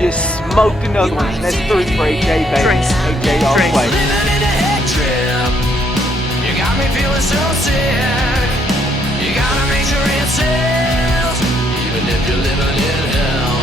just smoked another one. That's 3 for AJ, baby. AJ all the way. You got me feeling so sick. You gotta make sure it sells, even if you're living in hell.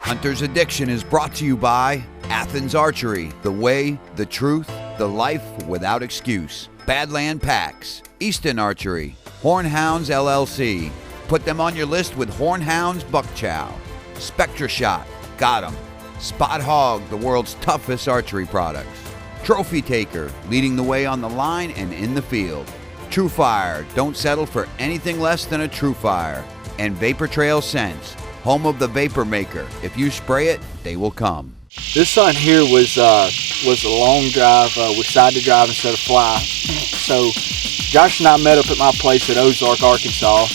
Hunter's Addiction is brought to you by Athens Archery, the way, the truth, the life without excuse. Badland Packs, Easton Archery, Hornhounds LLC. Put them on your list with Hornhounds Buck Chow. Spectra Shot, got 'em. Spot Hog, the world's toughest archery products. Trophy Taker, leading the way on the line and in the field. True Fire, don't settle for anything less than a True Fire. And Vapor Trail Scents, home of the Vapor Maker. If you spray it, they will come. This hunt here was a long drive. We decided to drive instead of fly. So Josh and I met up at my place at Ozark, Arkansas.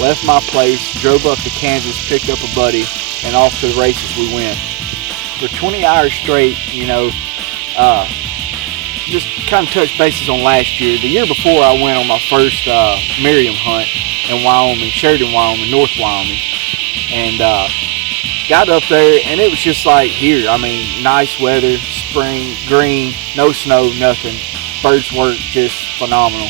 Left my place, drove up to Kansas, picked up a buddy, and off to the races we went. For 20 hours straight, just kind of touched bases on last year. The year before, I went on my first Merriam hunt in Wyoming, Sheridan, Wyoming, North Wyoming. And got up there, and it was just like here. I mean, nice weather, spring, green, no snow, nothing. Birds work just phenomenal.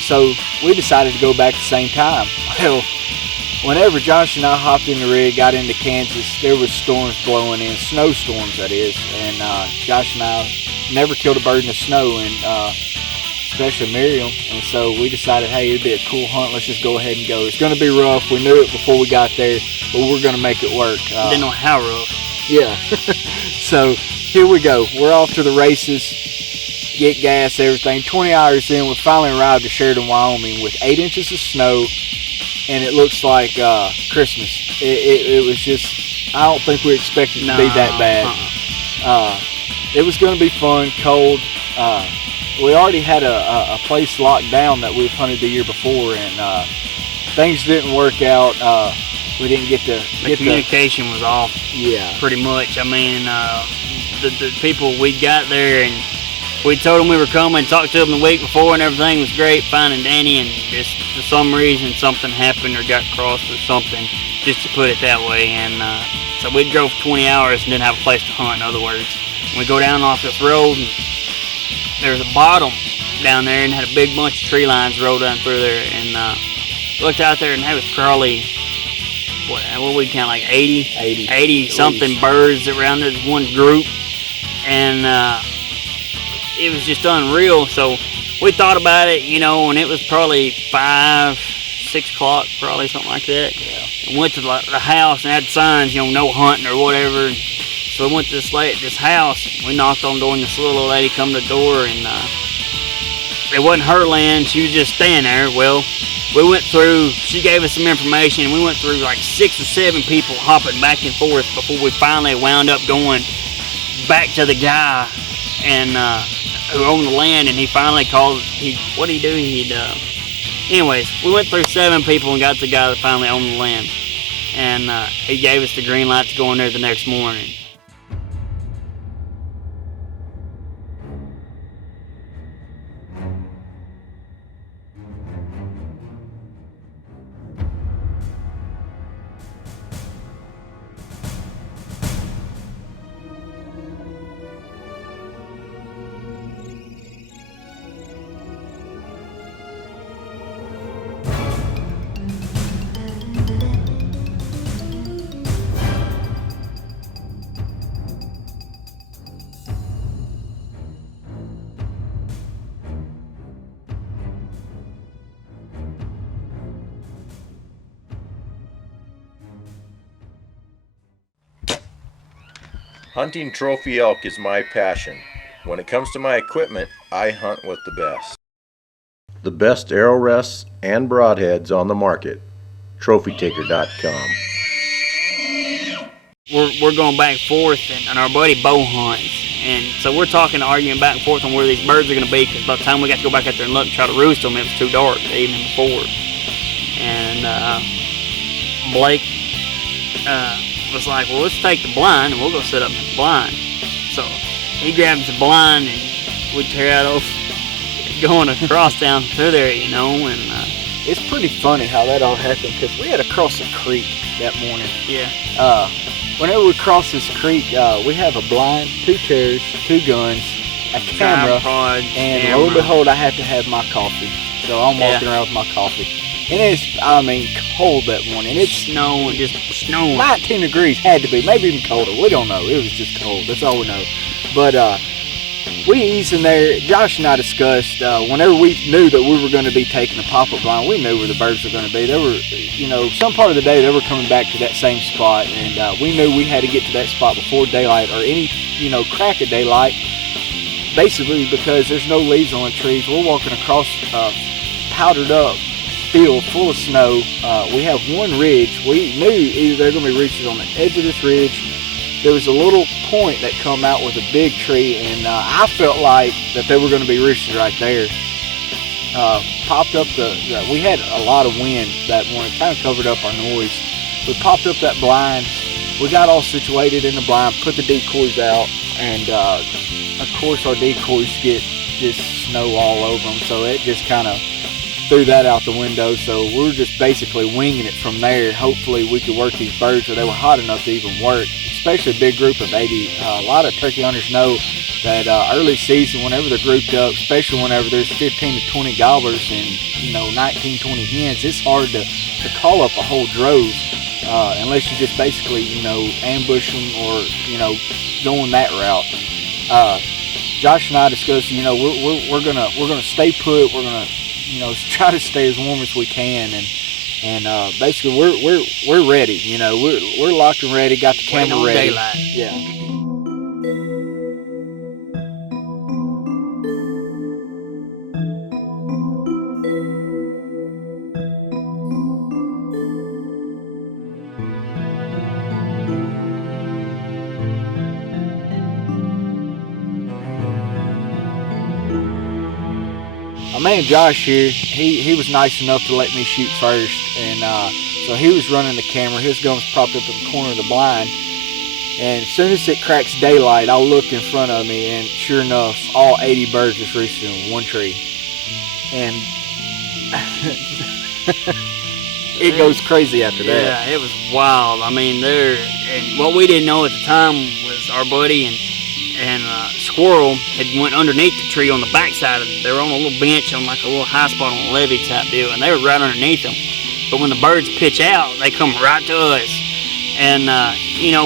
So we decided to go back at the same time. Well, whenever Josh and I hopped in the rig, got into Kansas, there was storms blowing in, snowstorms that is. And Josh and I never killed a bird in the snow, and especially Merriam. And so we decided, hey, it'd be a cool hunt. Let's just go ahead and go. It's going to be rough. We knew it before we got there, but we're going to make it work. Didn't know how rough. Yeah. So here we go. We're off to the races, get gas, everything. 20 hours in, we finally arrived at Sheridan, Wyoming with 8 inches of snow, and it looks like Christmas. It was just, I don't think we expected it to be that bad. It was going to be fun, cold. We already had a place locked down that we've hunted the year before, and things didn't work out. We didn't get to the communication was off. Yeah, pretty much. I mean, the people we got there, and we told them we were coming, talked to them the week before, and everything was great, fine and dandy, and just for some reason something happened or got crossed or something, just to put it that way. And so we drove 20 hours and didn't have a place to hunt, in other words. And we go down off this road, and there's a bottom down there, and had a big bunch of tree lines rolled down through there, and looked out there, and there was probably, what we count, like 80 something birds around this one group, and it was just unreal. So we thought about it, and it was probably 5, 6 o'clock, probably something like that. Yeah. And went to the house and had signs, no hunting or whatever. So we went to this house. We knocked on the door, and this little old lady come to the door, and it wasn't her land. She was just standing there. Well, we went through. She gave us some information, and we went through like 6 or 7 people hopping back and forth before we finally wound up going back to the guy and who owned the land. And he finally called. What did he do? Anyways, we went through 7 people and got to the guy that finally owned the land, and he gave us the green light to go in there the next morning. Hunting trophy elk is my passion. When it comes to my equipment, I hunt with the best. The best arrow rests and broadheads on the market. TrophyTaker.com. We're going back and forth, and our buddy Bo hunts. And so we're talking, arguing back and forth on where these birds are going to be, because by the time we got to go back out there and look and try to roost them, it was too dark the evening before. And Blake was like, well, let's take the blind and we'll go sit up in the blind. So he grabs the blind and we'd tear out of going across down through there, you know, and It's pretty funny how that all happened because we had to cross a creek that morning. yeah. Whenever we cross this creek, we have a blind, 2 chairs, 2 guns, a camera, Tripod, and camera. lo and behold, I have to have my coffee. So I'm walking around with my coffee. And it's, cold that morning. It's snowing, just snowing. 19 degrees, had to be, maybe even colder. We don't know. It was just cold. That's all we know. But we eased in there. Josh and I discussed whenever we knew that we were going to be taking a pop-up blind, we knew where the birds were going to be. They were, some part of the day they were coming back to that same spot, and we knew we had to get to that spot before daylight or any, crack of daylight, basically because there's no leaves on the trees. We're walking across powdered up field full of snow. We have one ridge. We knew either they're going to be roosters on the edge of this ridge. There was a little point that come out with a big tree, and I felt like that they were going to be roosters right there. Popped up we had a lot of wind that morning, kind of covered up our noise. We popped up that blind. We got all situated in the blind, put the decoys out, and of course our decoys get just snow all over them, so it just kind of threw that out the window. So we were just basically winging it from there. Hopefully we could work these birds, or they were hot enough to even work. Especially a big group of 80. A lot of turkey hunters know that early season, whenever they're grouped up, especially whenever there's 15 to 20 gobblers and 19, 20 hens, it's hard to call up a whole drove unless you just basically ambush them or going that route. Josh and I discussed, we're gonna stay put. We're gonna try to stay as warm as we can, and basically we're ready. We're locked and ready. Got the camera Waiting on ready. daylight. Yeah. My man Josh here, he was nice enough to let me shoot first, and so he was running the camera. His gun was propped up in the corner of the blind, and as soon as it cracks daylight, I'll look in front of me, and sure enough, all 80 birds just roosted in one tree, and it goes crazy after that. Yeah, it was wild. I mean, and what we didn't know at the time was our buddy and Squirrel had went underneath the tree on the backside of it. They were on a little bench on like a little high spot on a levee type deal, and they were right underneath them. But when the birds pitch out, they come right to us. And,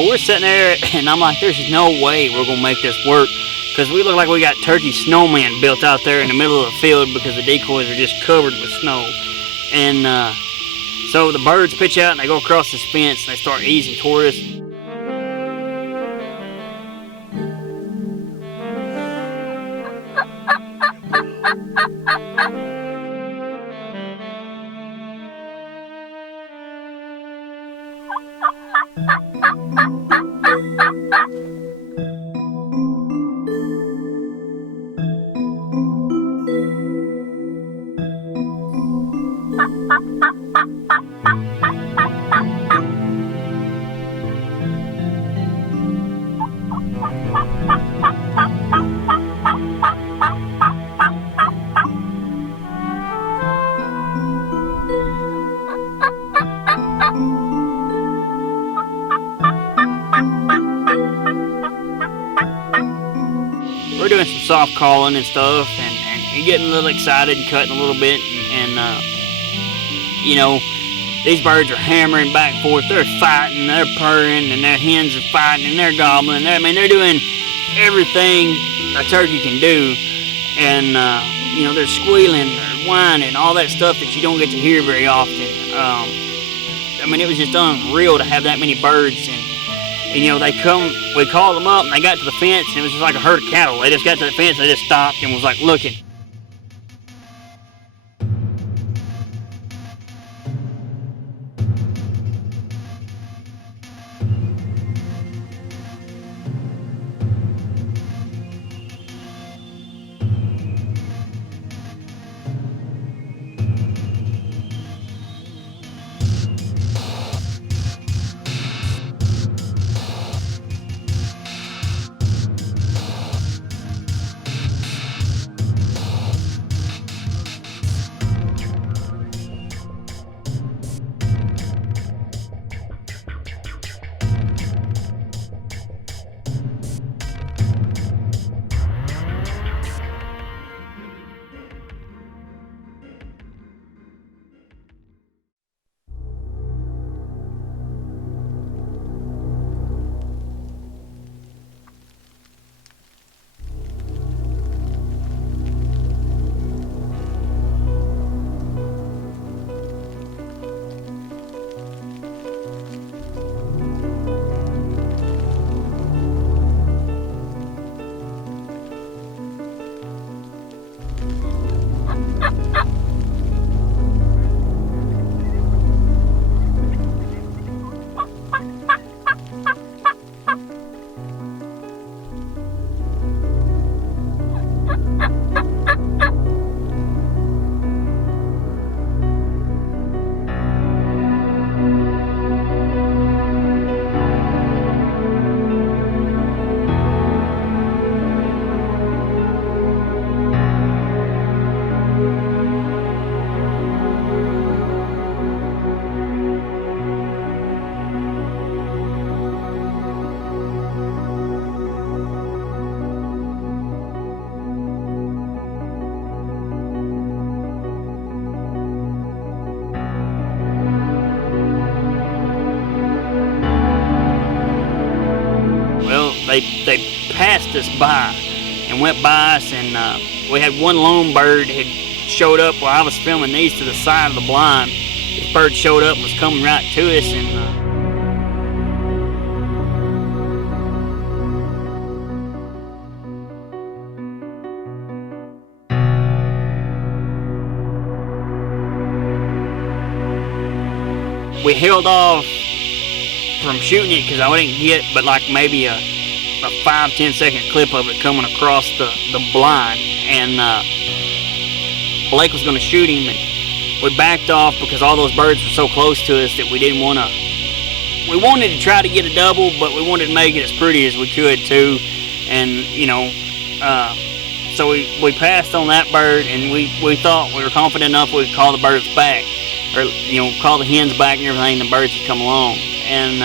we're sitting there, and I'm like, there's no way we're going to make this work, because we look like we got turkey snowmen built out there in the middle of the field because the decoys are just covered with snow. And so the birds pitch out, and they go across this fence, and they start easing toward us. We're doing some soft calling and stuff, and you're getting a little excited and cutting a little bit, and these birds are hammering back and forth. They're fighting, they're purring, and their hens are fighting, and they're gobbling. They're doing everything a turkey can do, and they're squealing, they're whining, all that stuff that you don't get to hear very often. It was just unreal to have that many birds, and they come, we called them up, and they got to the fence, and it was just like a herd of cattle. They just got to the fence, they just stopped and was like looking. they passed us by and went by us, and we had one lone bird had showed up while I was filming these to the side of the blind. This bird showed up, was coming right to us, and we held off from shooting it because I didn't get but like maybe a 5-10 second clip of it coming across the blind, and Blake was going to shoot him, and we backed off because all those birds were so close to us that we didn't want to. We wanted to try to get a double, but we wanted to make it as pretty as we could too, and you know, so we passed on that bird, and we thought we were confident enough we could call the birds back, or you know, call the hens back and everything. The birds would come along, and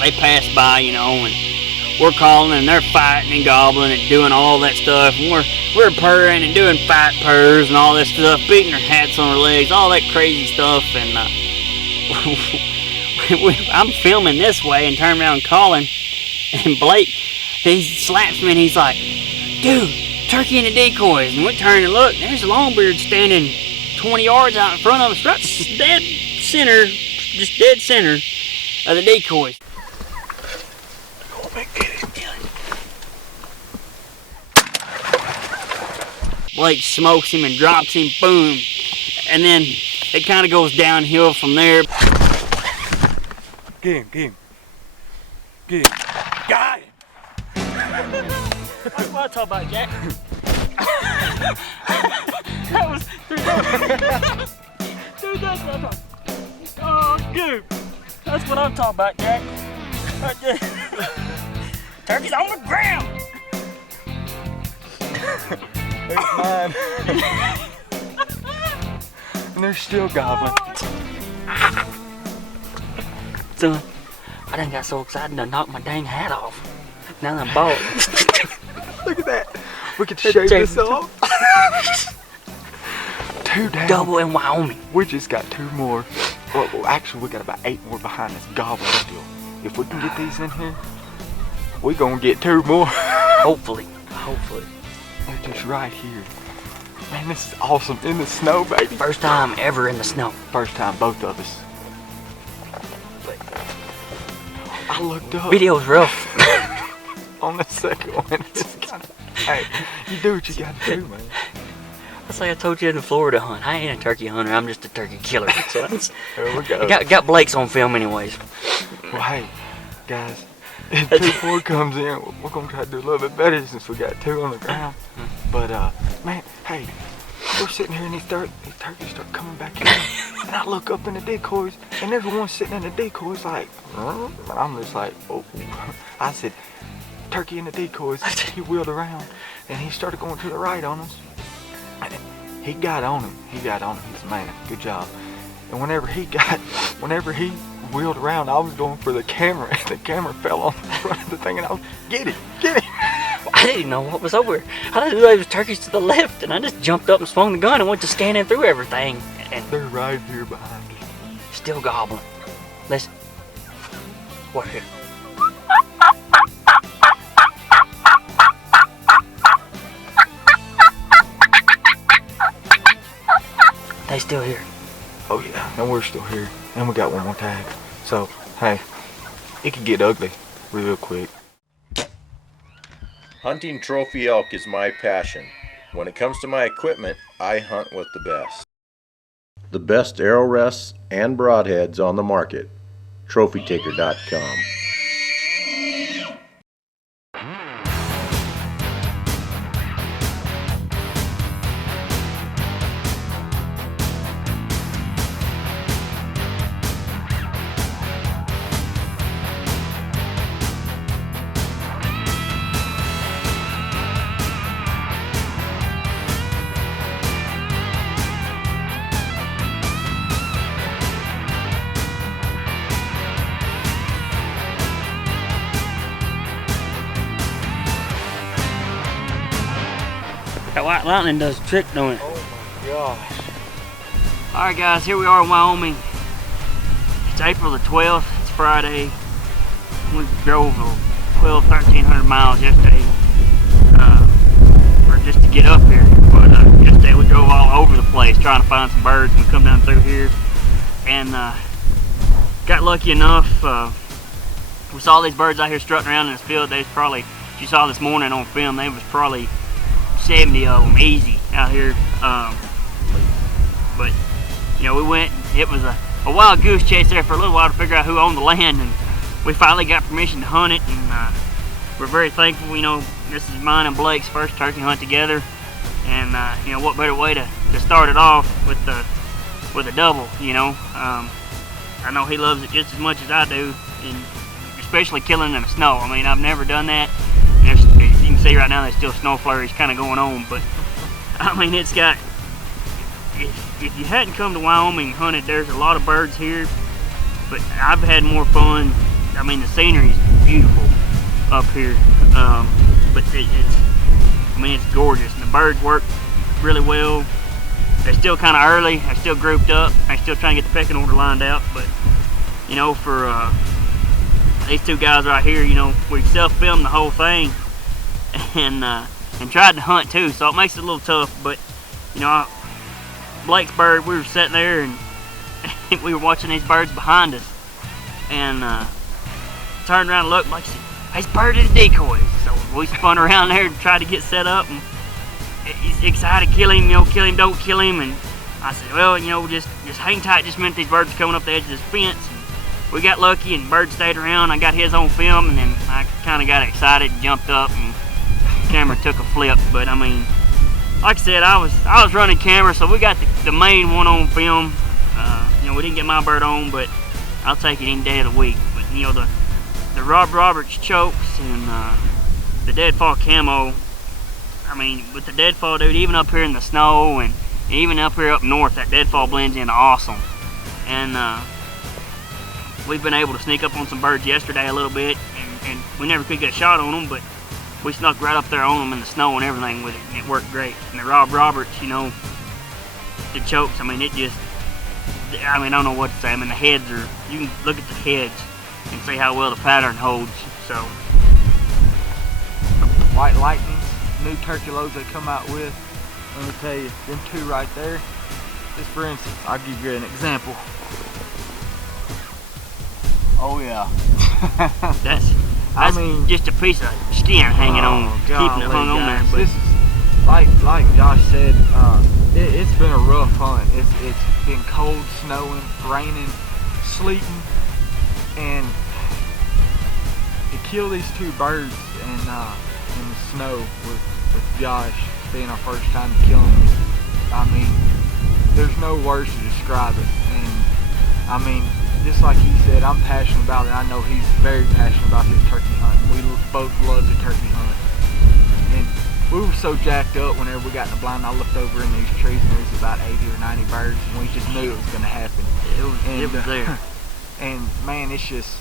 they passed by, you know, and we're calling, and they're fighting and gobbling and doing all that stuff, and we're purring and doing fight purrs and all that stuff, beating their hats on their legs, all that crazy stuff, and I'm filming this way and turn around calling, and Blake, he slaps me and he's like, dude, turkey in the decoys, and we turn and look, there's a longbeard standing 20 yards out in front of us, right dead center, just dead center of the decoys. Blake smokes him and drops him, boom, and then it kind of goes downhill from there. Get him. Got him! That's what I talk about, Jack. That was dude, that's what I'm talking. Oh, dude, that's what I'm talking about, Jack. Right there. Turkey's on the ground. There's mine. And they're still gobbling. Son, I done got so excited to knock my dang hat off. Now I'm bald. Look at that. We could shave this off. 2 down. Double in Wyoming. We just got 2 more. Well, actually, we got about 8 more behind us gobbling still. If we can get these in here, we gonna get 2 more. Hopefully. They're just right here. Man, this is awesome. In the snow, baby. First time ever in the snow. First time, both of us. I looked up. Video's rough. On the second one. Just kinda, hey, you do what you gotta do, man. That's like I told you in the Florida hunt. I ain't a turkey hunter, I'm just a turkey killer. So that's, Here we go. got Blake's on film anyways. Well, hey, guys, if 2-4 comes in, we're gonna try to do a little bit better since we got 2 on the ground. But, man, hey, we're sitting here and these turkeys start coming back in. And I look up in the decoys, and there's one sitting in the decoys like, and I'm just like, oh. I said, turkey in the decoys. He wheeled around, and he started going to the right on us. And he got on him. He's a man. Good job. And whenever he wheeled around, I was going for the camera, and the camera fell on the front of the thing, and I was, get him. I didn't know what was over. I didn't know there was turkeys to the left, and I just jumped up and swung the gun and went to scanning through everything. And They're right here behind us. still gobbling. Listen. What here? They still here. Oh yeah, and we're still here. And we got 1 more tag. So, hey, it could get ugly real quick. Hunting trophy elk is my passion. When it comes to my equipment, I hunt with the best. The best arrow rests and broadheads on the market. TrophyTaker.com. That white lightning does a trick, don't it? Oh my gosh. Alright guys, here we are in Wyoming. It's April the 12th, it's Friday. We drove 1,300 miles yesterday, or just to get up here. But yesterday we drove all over the place trying to find some birds, and we come down through here and got lucky enough. We saw these birds out here strutting around in this field. They was probably, as you saw this morning on film, they was probably 70 of them easy out here. But you know, we went. It was a wild goose chase there for a little while to figure out who owned the land, and we finally got permission to hunt it, and we're very thankful. You know, this is mine and Blake's first turkey hunt together, and you know, what better way to start it off with a double. You know, I know he loves it just as much as I do, and especially killing in the snow. I mean, I've never done that. And as you can see right now, there's still snow flurries kind of going on, but I mean, it's got. If you hadn't come to Wyoming and hunted, there's a lot of birds here, but I've had more fun. I mean, the scenery is beautiful up here, but it's gorgeous. And the birds work really well. They're still kind of early. They're still grouped up. They're still trying to get the pecking order lined out. But you know, for these two guys right here, you know, we self-filmed the whole thing and tried to hunt too, so it makes it a little tough. But you know, Blake's bird, we were sitting there and we were watching these birds behind us, and turned around and looked. Blake said, "There's bird in the decoys." So we spun around there and tried to get set up, and he's excited, kill him, you know, kill him, don't kill him. And I said, well, you know, just hang tight just a minute. These birds are coming up the edge of this fence. And we got lucky and bird stayed around. I got his on film, and then I kind of got excited and jumped up, and the camera took a flip. But I mean, like I said, I was running camera, so we got the main one on film. You know, we didn't get my bird on, but I'll take it any day of the week. But you know, the Rob Roberts chokes and the deadfall camo. I mean, with the deadfall, dude, even up here in the snow and even up here up north, that deadfall blends in awesome. And we've been able to sneak up on some birds yesterday a little bit, and we never could get a shot on them, but we snuck right up there on them in the snow and everything with it, and it worked great. And the Rob Roberts, you know, the chokes, I mean, I don't know what to say. I mean, the heads are, you can look at the heads and see how well the pattern holds. So, White Lightnings, new turkey loads they come out with. Let me tell you, them two right there. Just for instance, I'll give you an example. Oh yeah. That's just a piece of skin hanging on, keeping it hung on there. But this is, like Josh said, it's been a rough hunt. It's been cold, snowing, raining, sleeting, and to kill these two birds in the snow with Josh being our first time killing them, I mean, there's no words to describe it. And I mean, just like he said, I'm passionate about it. I know he's very passionate about this turkey hunt. We both love the turkey hunt. And we were so jacked up whenever we got in the blind. I looked over in these trees and there was about 80 or 90 birds, and we just knew it was going to happen. It was there. And man, it's just,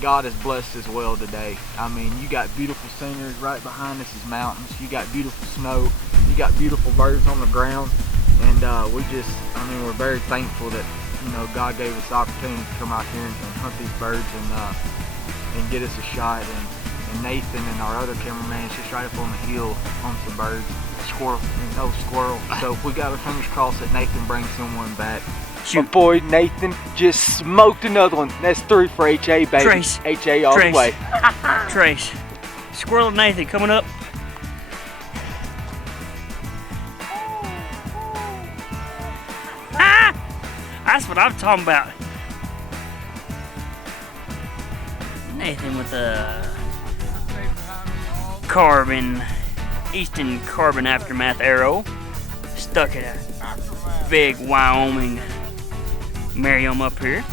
God has blessed us well today. I mean, you got beautiful scenery right behind us is mountains. You got beautiful snow. You got beautiful birds on the ground. And we're very thankful that, you know, God gave us the opportunity to come out here and hunt these birds and get us a shot. And Nathan and our other cameraman is just right up on the hill on some birds. Squirrel. No squirrel. So if we got our fingers crossed that Nathan brings someone back. Shoot. My boy Nathan just smoked another one. That's 3 for HA, baby. Trace. HA all Trace. the way. Trace. Squirrel Nathan coming up. That's what I'm talking about. Nathan with a Easton Carbon Aftermath arrow stuck at a big Wyoming Merriam up here.